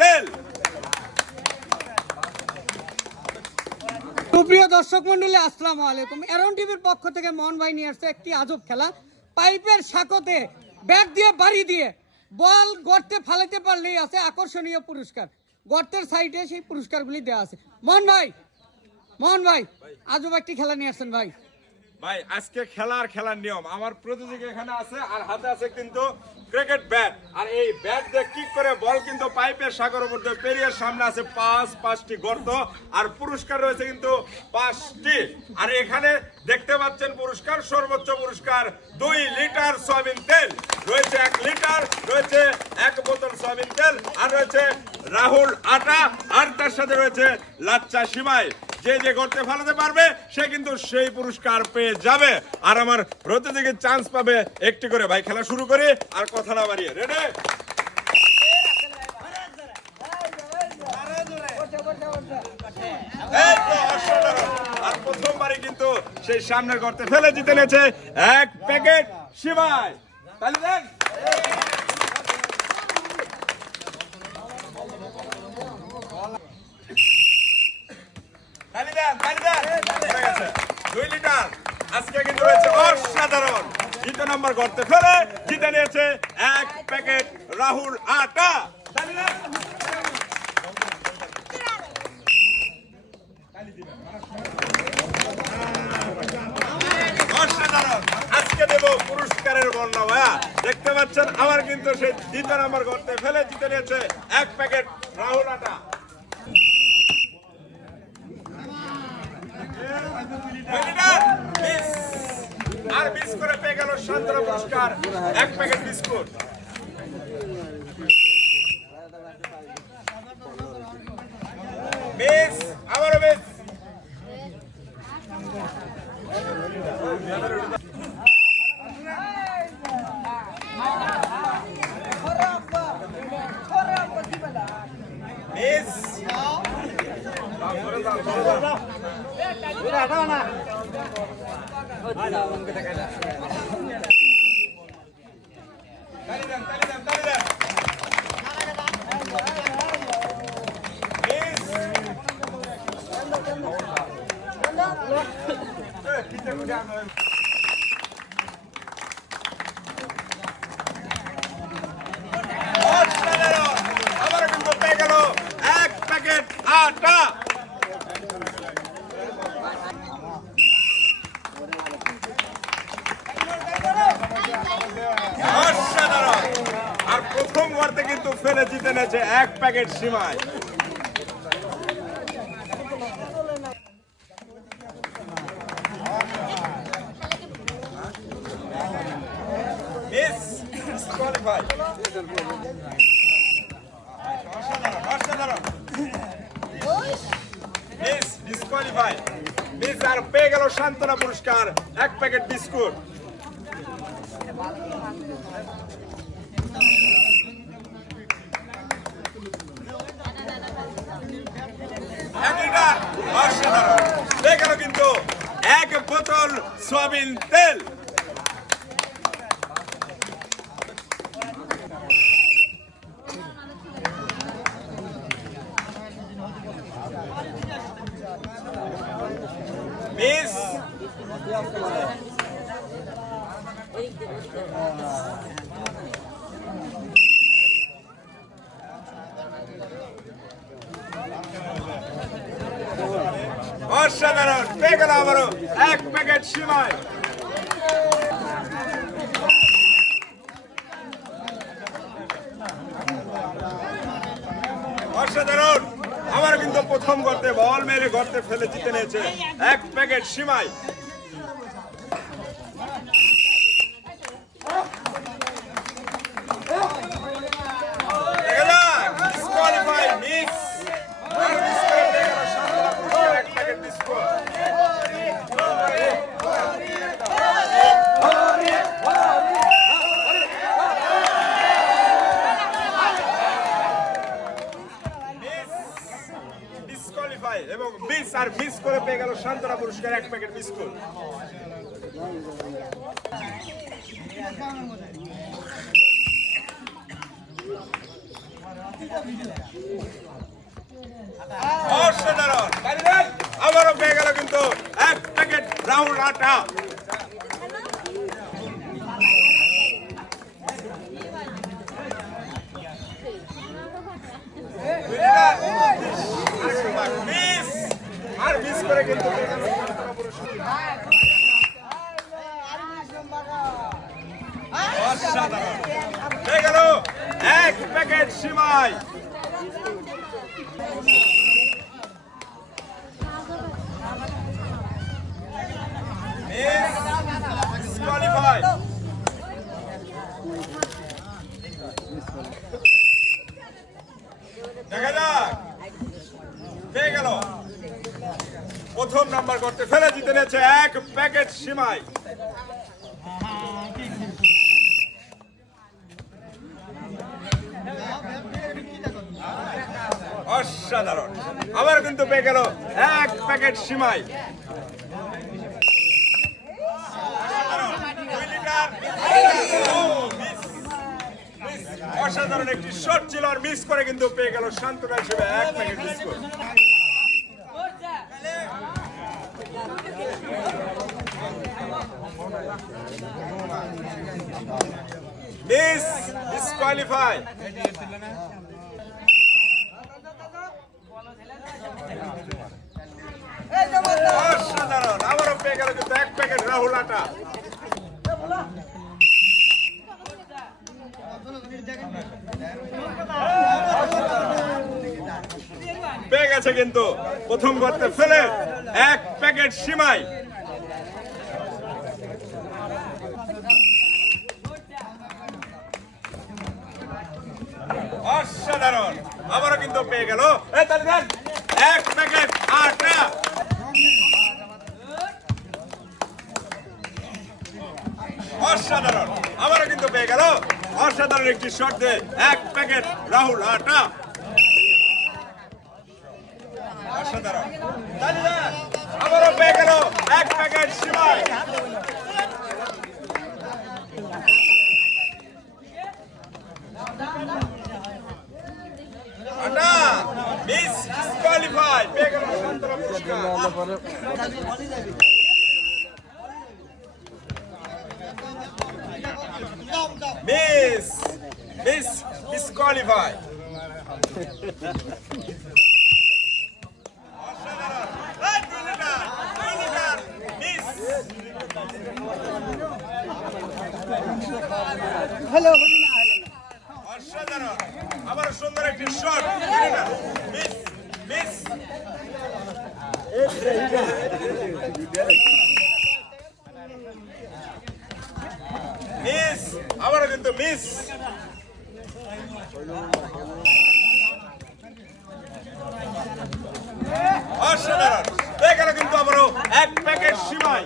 তেল সুপ্রিয় দর্শক মন্ডলী আসসালামু আলাইকুম। এরন টিভির পক্ষ থেকে মোহন ভাই নিয়ে আসছে একটি আজব খেলা। পাইপের সাকতে ব্যাট দিয়ে বাড়ি দিয়ে বল গর্তে ফালাতে পারলেই আছে আকর্ষণীয় পুরস্কার। গর্তের সাইডে সেই পুরস্কারগুলি দেওয়া আছে। মোহন ভাই মোহন ভাই আজব একটি খেলা নিয়ে আসছেন ভাই। ভাই আজকে খেলার খেলার নিয়ম। আমার প্রতিযোগী এখানে আছে আর হাতে আছে কিন্তু ক্রিকেট ব্যাট। আর এই ব্যাট দিয়ে কিক করে বল কিন্তু পাইপের সাগর উপর দিয়ে পেরিয়ে সামনে আছে পাঁচ, পাঁচটি গর্ত আর পুরস্কার রয়েছে কিন্তু পাঁচটি। আর এখানে দেখতে পাচ্ছেন পুরস্কার, সর্বোচ্চ পুরস্কার, দুই লিটার সয়াবিন তেল। রয়েছে এক লিটার, রয়েছে এক বোতল সয়াবিন তেল আর রয়েছে রাহুল আটা আর তার সাথে রয়েছে লাচ্চা সিমাই। যে যে গর্তে ফালাতে পারবে, সে কিন্তু সেই পুরস্কার পেয়ে যাবে। আর আমার প্রতিযোগী চান্স পাবে একটি করে। ভাই, খেলা শুরু করে, আর কথা না বাড়িয়ে। রেডি আর প্রথমবারই কিন্তু সেই সামনের গর্তে ফেলে জিতে নিয়েছে এক প্যাকেট সিমাই তাহলে দেখ। আজকে কিন্তু ফেলে নিয়েছে এক প্যাকেট রাহুল আটা। আজকে দেব পুরস্কারের ভাইয়া। দেখতে পাচ্ছেন, আমার কিন্তু সেই দ্বিতীয় নম্বর গর্তে ফেলে জিতে নিয়েছে এক প্যাকেট রাহুল আটা লিটার, বিশ। আর বিশ করে পেয়ে গেল শান্তরা পুরস্কার এক প্যাকেট বিস্কুট বিশ আবারও বিশ বিশ তালি দেন তালি দেন তালি দেন বিশ এ, পিঠে পিঠে আনো। অসাধারণ! আবারও কিন্তু পেয়ে গেল এক প্যাকেট আটা অসাধারণ আর প্রথম গর্তে কিন্তু জিতে এক প্যাকেট মিস ডিসকোয়ালিফাই মিস আর পেয়ে গেল সান্ত্বনা পুরস্কার এক প্যাকেট বিস্কুট। লিটার অসাধারণ। পেয়ে কিন্তু এক বোতল সয়াবিন তেল। মিস অসাধারণ গেল এক প্যাকেট অসাধারণ। আমার কিন্তু প্রথম গর্তে বল মেরে গর্তে ফেলে জিতে নিয়েছে। এক প্যাকেট সিমাই দেখা যাক, disqualify, miss। আর miss করে পেয়ে গেল সান্ত্বনা পুরস্কার, এক প্যাকেট বিস্কুট। ডিসকোয়ালিফাই এবং মিস আর মিস করে পেয়ে গেল সান্তনা পুরস্কার এক প্যাকেট বিস্কুট। আবারও পেয়ে গেল কিন্তু এক প্যাকেট রাউন্ড আটা মিস আর মিস করে কিন্তু পেয়ে গেল অসাধারণ পেয়ে গেল এক প্যাকেট সিমাই। Disqualified. দেখা যাক। পেয়ে গেল। প্রথম নাম্বার করতে ফেলে জিতে নিয়েছে এক প্যাকেট সিমাই। অসাধারণ। আবার কিন্তু পেয়ে গেল এক প্যাকেট সিমাই। অসাধারণ একটি শট ছিল আর মিস করে কিন্তু পেয়ে গেল শান্তনা হিসেবে এক প্যাকেট বিস্কুট। মিস ডিসকোয়ালিফাই অসাধারণ আবারও পেয়ে গেল কিন্তু এক প্যাকেট রাহুল আটা পেয়ে গেছে কিন্তু প্রথম করতে ফেলে এক প্যাকেট সিমাই। অসাধারণ। আবারও কিন্তু পেয়ে গেল। এক অসাধারণ। আবারও কিন্তু পেয়ে গেল। অসাধারণ একটি দিয়ে এক প্যাকেট রাহুল আটা। অসাধারণ। আবারও পেয়ে গেল এক প্যাকেট সিমাই। মিস ডিসকোয়ালিফাই পেয়ে গেল পুরস্কার। মিস মিস ডিসকোয়ালিফাই অসাধারণ। আবার সুন্দর একটি শট মিস মিস আবার কিন্তু মিস। অসাধারণ। এখানে কিন্তু আবারও এক প্যাকেট সীমায়